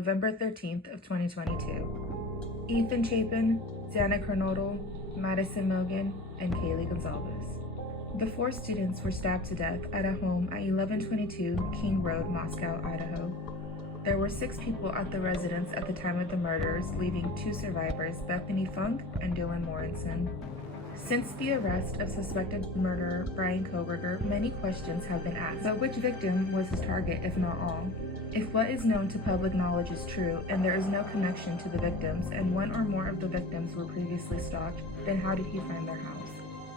November 13th of 2022. Ethan Chapin, Xana Kernodle, Madison Mogan, and Kaylee Gonzalez. The 4 students were stabbed to death at a home at 1122 King Road, Moscow, Idaho. There were 6 people at the residence at the time of the murders, leaving 2 survivors, Bethany Funk and Dylan Morinson. Since the arrest of suspected murderer Brian Kohberger, many questions have been asked. But which victim was his target, if not all? If what is known to public knowledge is true, and there is no connection to the victims, and one or more of the victims were previously stalked, then how did he find their house?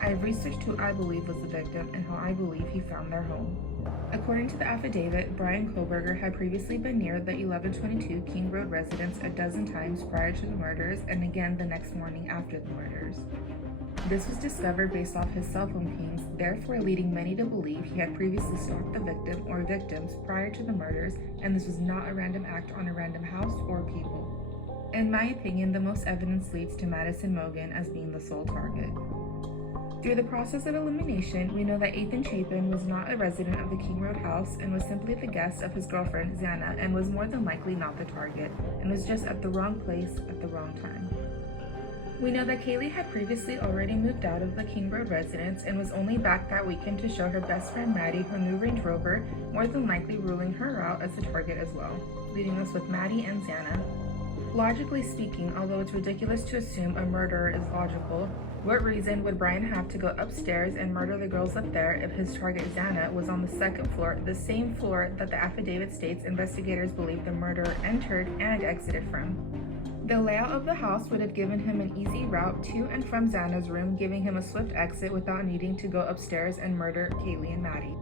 I have researched who I believe was the victim and how I believe he found their home. According to the affidavit, Brian Kohberger had previously been near the 1122 King Road residence a dozen times prior to the murders and again the next morning after the murders. This was discovered based off his cell phone pings, therefore leading many to believe he had previously stalked the victim or victims prior to the murders, and this was not a random act on a random house or people. In my opinion, the most evidence leads to Madison Mogan as being the sole target. Through the process of elimination, we know that Ethan Chapin was not a resident of the King Road house and was simply the guest of his girlfriend, Xana, and was more than likely not the target, and was just at the wrong place at the wrong time. We know that Kaylee had previously already moved out of the King Road residence and was only back that weekend to show her best friend Maddie her new Range Rover, more than likely ruling her out as the target as well, leaving us with Maddie and Xana. Logically speaking, although it's ridiculous to assume a murderer is logical, what reason would Brian have to go upstairs and murder the girls up there if his target Xana was on the 2nd floor, the same floor that the affidavit states investigators believe the murderer entered and exited from? The layout of the house would have given him an easy route to and from Xana's room, giving him a swift exit without needing to go upstairs and murder Kaylee and Maddie.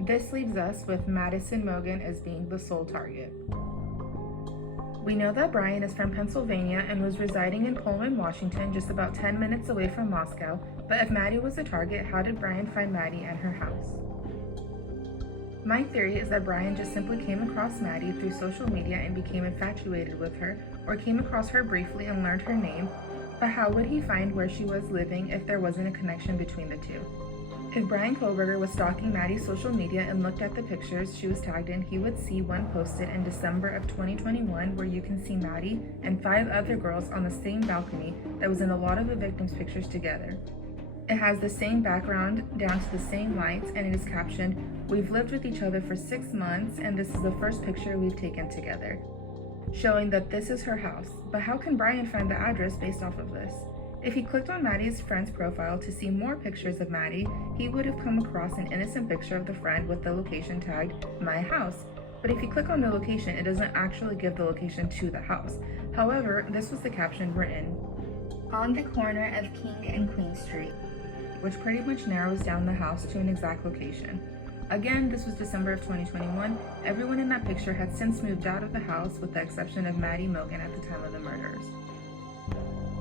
This leaves us with Madison Mogan as being the sole target. We know that Brian is from Pennsylvania and was residing in Pullman, Washington, just about 10 minutes away from Moscow, but if Maddie was the target, how did Brian find Maddie and her house? My theory is that Brian just simply came across Maddie through social media and became infatuated with her, or came across her briefly and learned her name, but how would he find where she was living if there wasn't a connection between the two? If Brian Kohberger was stalking Maddie's social media and looked at the pictures she was tagged in, he would see one posted in December of 2021 where you can see Maddie and 5 other girls on the same balcony that was in a lot of the victims' pictures together. It has the same background down to the same lights, and it is captioned, "We've lived with each other for 6 months and this is the first picture we've taken together," showing that this is her house. But how can Brian find the address based off of this? If he clicked on Maddie's friend's profile to see more pictures of Maddie, he would have come across an innocent picture of the friend with the location tagged, "My house." But if you click on the location, it doesn't actually give the location to the house. However, this was the caption written, "On the corner of King and Queen Street," which pretty much narrows down the house to an exact location. Again, this was December of 2021. Everyone in that picture had since moved out of the house with the exception of Maddie Mogan at the time of the murders.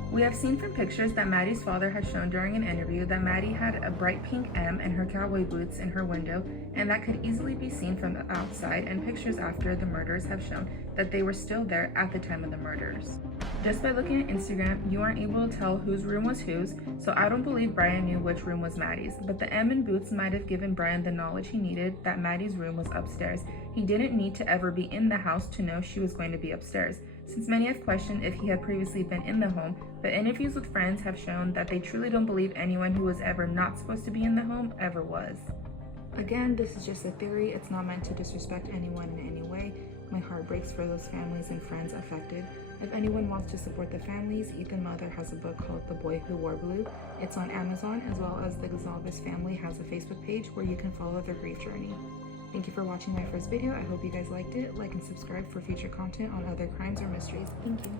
We have seen from pictures that Maddie's father had shown during an interview that Maddie had a bright pink M and her cowboy boots in her window, and that could easily be seen from the outside, and pictures after the murders have shown that they were still there at the time of the murders. Just by looking at Instagram, you aren't able to tell whose room was whose, so I don't believe Brian knew which room was Maddie's, but the M and boots might have given Brian the knowledge he needed that Maddie's room was upstairs. He didn't need to ever be in the house to know she was going to be upstairs, since many have questioned if he had previously been in the home, but interviews with friends have shown that they truly don't believe anyone who was ever not supposed to be in the home ever was. Again, this is just a theory. It's not meant to disrespect anyone in any way. My heart breaks for those families and friends affected. If anyone wants to support the families, Ethan Mother has a book called The Boy Who Wore Blue. It's on Amazon, as well as the Gonzalez family has a Facebook page where you can follow their grief journey. Thank you for watching my first video. I hope you guys liked it. Like and subscribe for future content on other crimes or mysteries. Thank you.